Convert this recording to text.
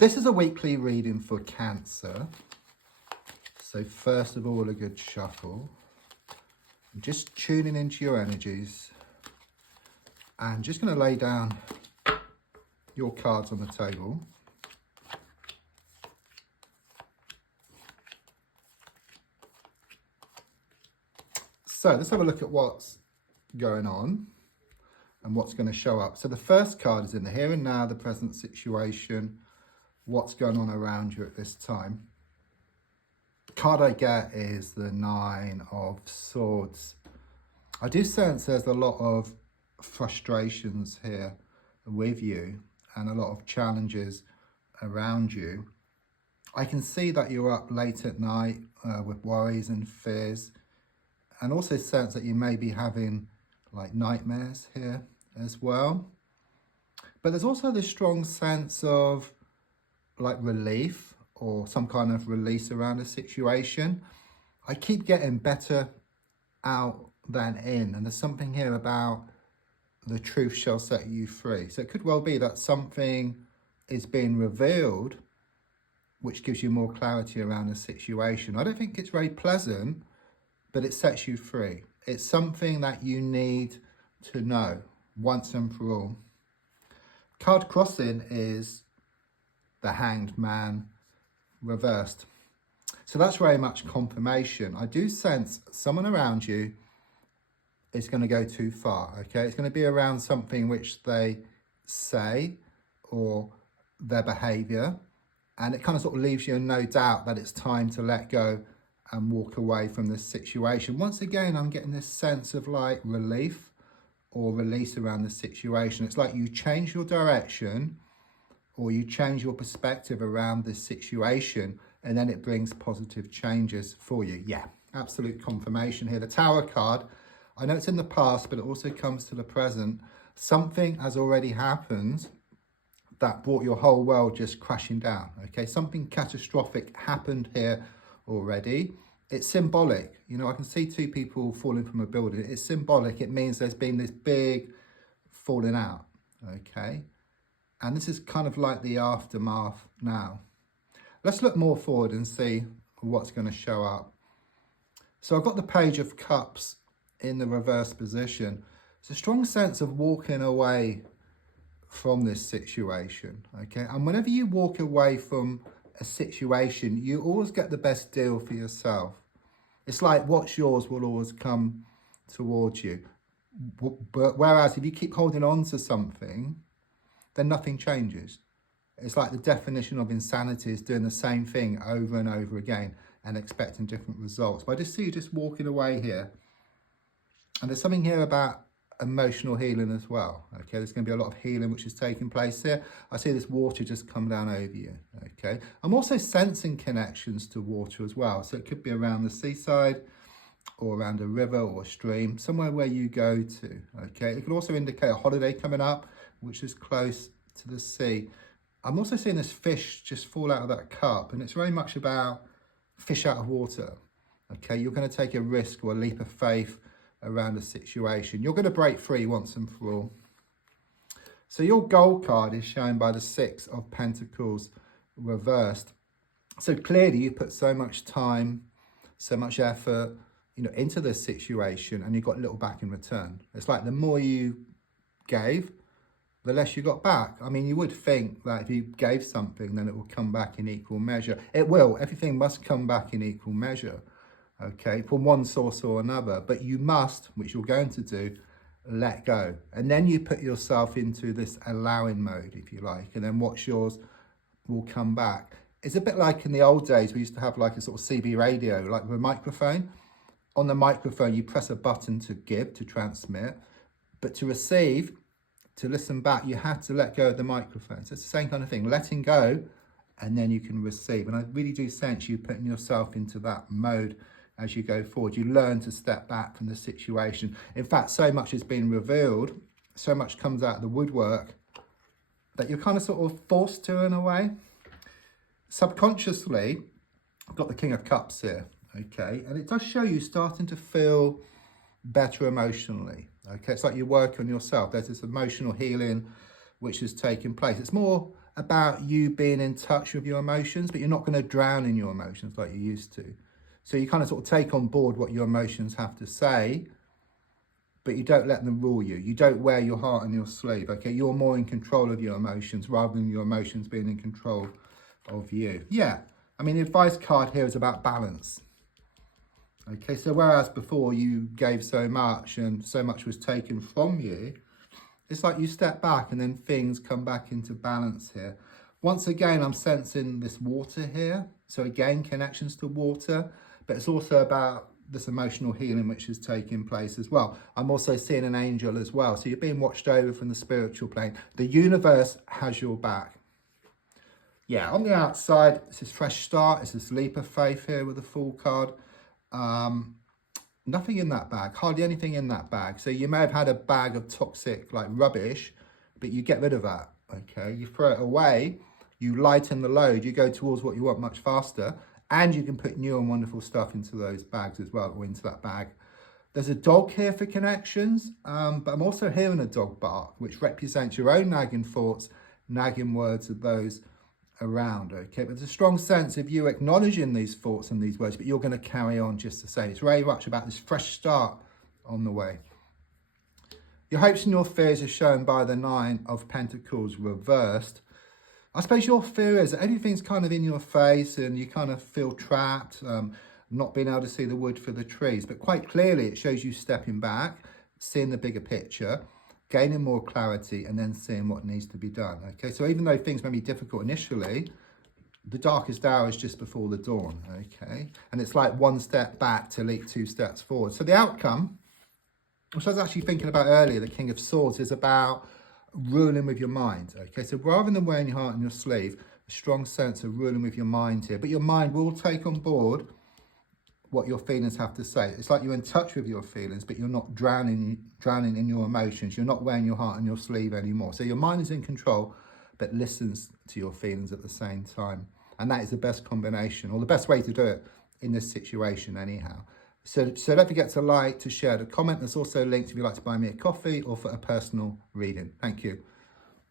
This is a weekly reading for Cancer. So first of all, a good shuffle. Just tuning into your energies. And just going to lay down your cards on the table. So let's have a look at what's going on and what's going to show up. So the first card is in the here and now, the present situation, what's going on around you at this time. The card I get is the Nine of Swords. I do sense there's a lot of frustrations here with you and a lot of challenges around you. I can see that you're up late at night with worries and fears, and also sense that you may be having like nightmares here as well. But there's also this strong sense of like relief or some kind of release around a situation. I keep getting better out than in, and there's something here about the truth shall set you free. So it could well be that something is being revealed which gives you more clarity around the situation. I don't think it's very pleasant, but it sets you free. It's something that you need to know once and for all. Card crossing is the Hanged Man reversed. So that's very much confirmation. I do sense someone around you is going to go too far, okay? It's going to be around something which they say or their behaviour, and it kind of sort of leaves you in no doubt that it's time to let go and walk away from this situation. Once again, I'm getting this sense of like relief or release around the situation. It's like you change your direction or you change your perspective around this situation, and then it brings positive changes for you. Yeah, absolute confirmation here. The Tower card, I know it's in the past, but it also comes to the present. Something has already happened that brought your whole world just crashing down, okay? Something catastrophic happened here already. It's symbolic. You know, I can see two people falling from a building. It's symbolic. It means there's been this big falling out, okay? And this is kind of like the aftermath now. Let's look more forward and see what's going to show up. So I've got the Page of Cups in the reverse position. It's a strong sense of walking away from this situation, okay? And whenever you walk away from a situation, you always get the best deal for yourself. It's like what's yours will always come towards you. But whereas if you keep holding on to something, then nothing changes. It's like the definition of insanity is doing the same thing over and over again and expecting different results. But I just see you just walking away here. And there's something here about emotional healing as well, okay? There's going to be a lot of healing which is taking place here. I see this water just come down over you, okay? I'm also sensing connections to water as well. So it could be around the seaside or around a river or a stream, somewhere where you go to, okay? It could also indicate a holiday coming up, which is close to the sea. I'm also seeing this fish just fall out of that cup, and it's very much about fish out of water, okay? You're going to take a risk or a leap of faith around a situation. You're going to break free once and for all. So your gold card is shown by the Six of Pentacles reversed. So clearly you put so much time, so much effort, you know, into this situation, and you got little back in return. It's like the more you gave, the less you got back. I mean, you would think that if you gave something, then it will come back in equal measure. It will. Everything must come back in equal measure, okay, from one source or another. But you must, which you're going to do, let go. And then you put yourself into this allowing mode, if you like, and then what's yours will come back. It's a bit like in the old days, we used to have like a sort of CB radio, like with a microphone. On the microphone, you press a button to give, to transmit, but to receive, to listen back, you had to let go of the microphone. So it's the same kind of thing, letting go, and then you can receive. And I really do sense you putting yourself into that mode as you go forward. You learn to step back from the situation. In fact, so much has been revealed, so much comes out of the woodwork that you're kind of sort of forced to in a way. Subconsciously, I've got the King of Cups here, okay? And it does show you starting to feel better emotionally, okay? It's like you work on yourself. There's this emotional healing which is taking place. It's more about you being in touch with your emotions, but you're not going to drown in your emotions like you used to. So you kind of sort of take on board what your emotions have to say, but you don't let them rule you. You don't wear your heart on your sleeve, okay? You're more in control of your emotions rather than your emotions being in control of you. Yeah, I mean, the advice card here is about balance. Okay, so whereas before you gave so much and so much was taken from you, it's like you step back and then things come back into balance here. Once again, I'm sensing this water here. So again, connections to water, but it's also about this emotional healing which is taking place as well. I'm also seeing an angel as well. So you're being watched over from the spiritual plane. The universe has your back. Yeah, on the outside, it's this fresh start. It's this leap of faith here with the Fool card. Nothing in that bag, hardly anything in that bag. So you may have had a bag of toxic like rubbish, but you get rid of that, okay? You throw it away, you lighten the load, you go towards what you want much faster, and you can put new and wonderful stuff into those bags as well, or into that bag. There's a dog here for connections, but I'm also hearing a dog bark, which represents your own nagging thoughts, nagging words of those around, okay? But there's a strong sense of you acknowledging these thoughts and these words, but you're going to carry on just the same. It's very much about this fresh start on the way. Your hopes and your fears are shown by the 9 of Pentacles reversed. I suppose your fear is that everything's kind of in your face and you kind of feel trapped, not being able to see the wood for the trees. But quite clearly, it shows you stepping back, seeing the bigger picture, gaining more clarity, and then seeing what needs to be done, okay? So even though things may be difficult initially, the darkest hour is just before the dawn, okay? And it's like one step back to leap 2 steps forward. So the outcome, which I was actually thinking about earlier, the King of Swords, is about ruling with your mind, okay? So rather than wearing your heart on your sleeve, a strong sense of ruling with your mind here. But your mind will take on board what your feelings have to say. It's like you're in touch with your feelings, but you're not drowning in your emotions. You're not wearing your heart on your sleeve anymore. So your mind is in control, but listens to your feelings at the same time. And that is the best combination, or the best way to do it in this situation anyhow. So don't forget to like, to share, to comment. There's also links if you'd like to buy me a coffee or for a personal reading. Thank you.